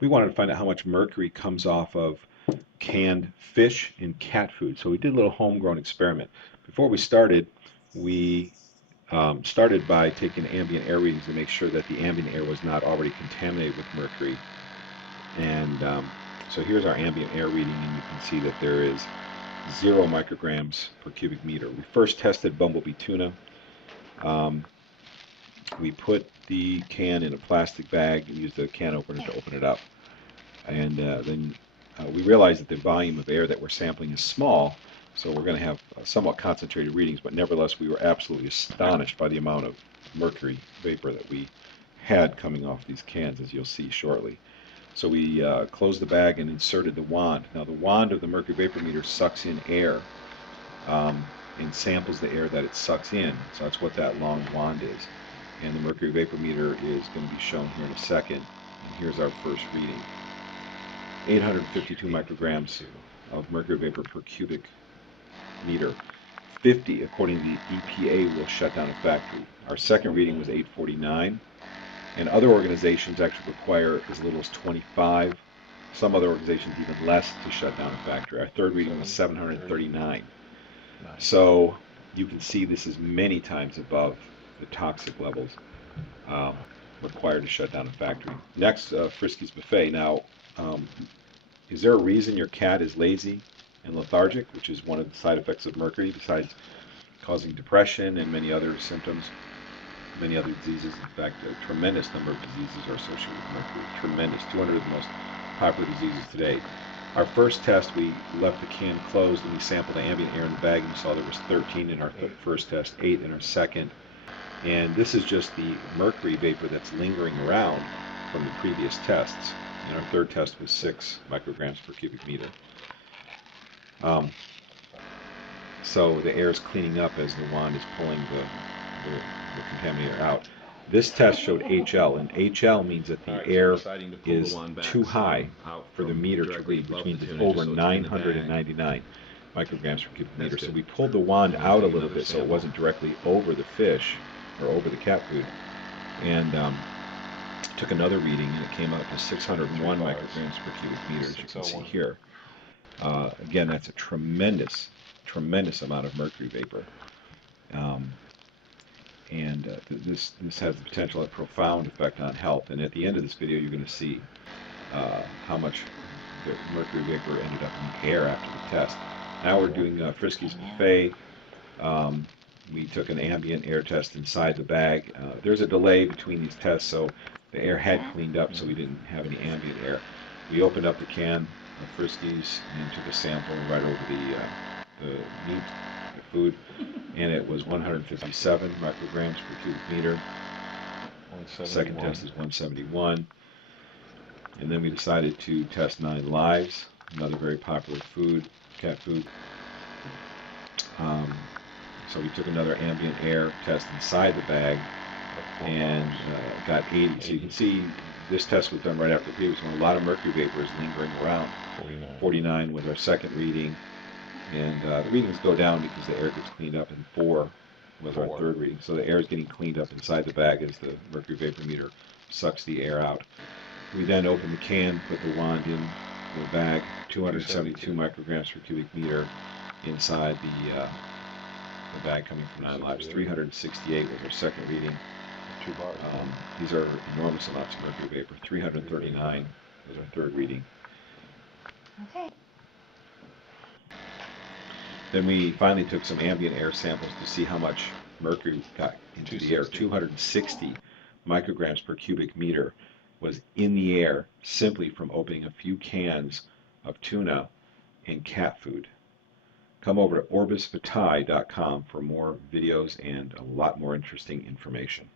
we wanted to find out how much mercury comes off of canned fish and cat food. So we did a little homegrown experiment. Before we started, we started by taking ambient air readings to make sure that the ambient air was not already contaminated with mercury. And so here's our ambient air reading, and you can see that there is 0 micrograms per cubic meter. We first tested bumblebee tuna. We put the can in a plastic bag and used a can opener to open it up. And then we realized that the volume of air that we're sampling is small, so we're going to have somewhat concentrated readings, but nevertheless we were absolutely astonished by the amount of mercury vapor that we had coming off these cans, as you'll see shortly. So we closed the bag and inserted the wand. Now the wand of the mercury vapor meter sucks in air and samples the air that it sucks in. So that's what that long wand is. And the mercury vapor meter is going to be shown here in a second. And here's our first reading. 852 micrograms of mercury vapor per cubic meter. 50, according to the EPA, will shut down a factory. Our second reading was 849. And other organizations actually require as little as 25. Some other organizations even less to shut down a factory. Our third reading was 739. So you can see this is many times above the toxic levels required to shut down a factory. Next, Frisky's Buffet. Now, is there a reason your cat is lazy and lethargic, which is one of the side effects of mercury, besides causing depression and many other symptoms? Many other diseases. In fact, a tremendous number of diseases are associated with mercury. Tremendous. 200 of the most popular diseases today. Our first test, we left the can closed and we sampled the ambient air in the bag, and we saw there was 13 in our first test, 8 in our second. And this is just the mercury vapor that's lingering around from the previous tests. And our third test was 6 micrograms per cubic meter. So the air is cleaning up as the wand is pulling the contaminator out. This test showed HL, and HL means that the air is too high for the meter to read, which means it's over 999 micrograms per cubic meter. So we pulled the wand out a little bit so it wasn't directly over the fish or over the cat food, and took another reading, and it came out to 601 micrograms per cubic meter, as you can see here. Again, that's a tremendous amount of mercury vapor. This has the potential to have a profound effect on health. And at the end of this video, you're going to see how much the mercury vapor ended up in the air after the test. Now we're doing Frisky's Buffet. We took an ambient air test inside the bag. There's a delay between these tests, so the air had cleaned up, so we didn't have any ambient air. We opened up the can of Friskies and took a sample right over the meat, the food, and it was 157 micrograms per cubic meter. Second test is 171. And then we decided to test 9 lives, another very popular food, cat food. So we took another ambient air test inside the bag and got 80. So you can see this test was done right after the previous one. A lot of mercury vapor is lingering around. 49 was our second reading. And the readings go down because the air gets cleaned up, and 4 was our third reading. So the air is getting cleaned up inside the bag as the mercury vapor meter sucks the air out. We then open the can, put the wand in the bag, 272 micrograms per cubic meter inside the bag coming from 9 lives. 368 was our second reading. These are enormous amounts of mercury vapor. 339 was our third reading. Okay. Then we finally took some ambient air samples to see how much mercury got into the air. 260 micrograms per cubic meter was in the air simply from opening a few cans of tuna and cat food. Come over to orbisvitae.com for more videos and a lot more interesting information.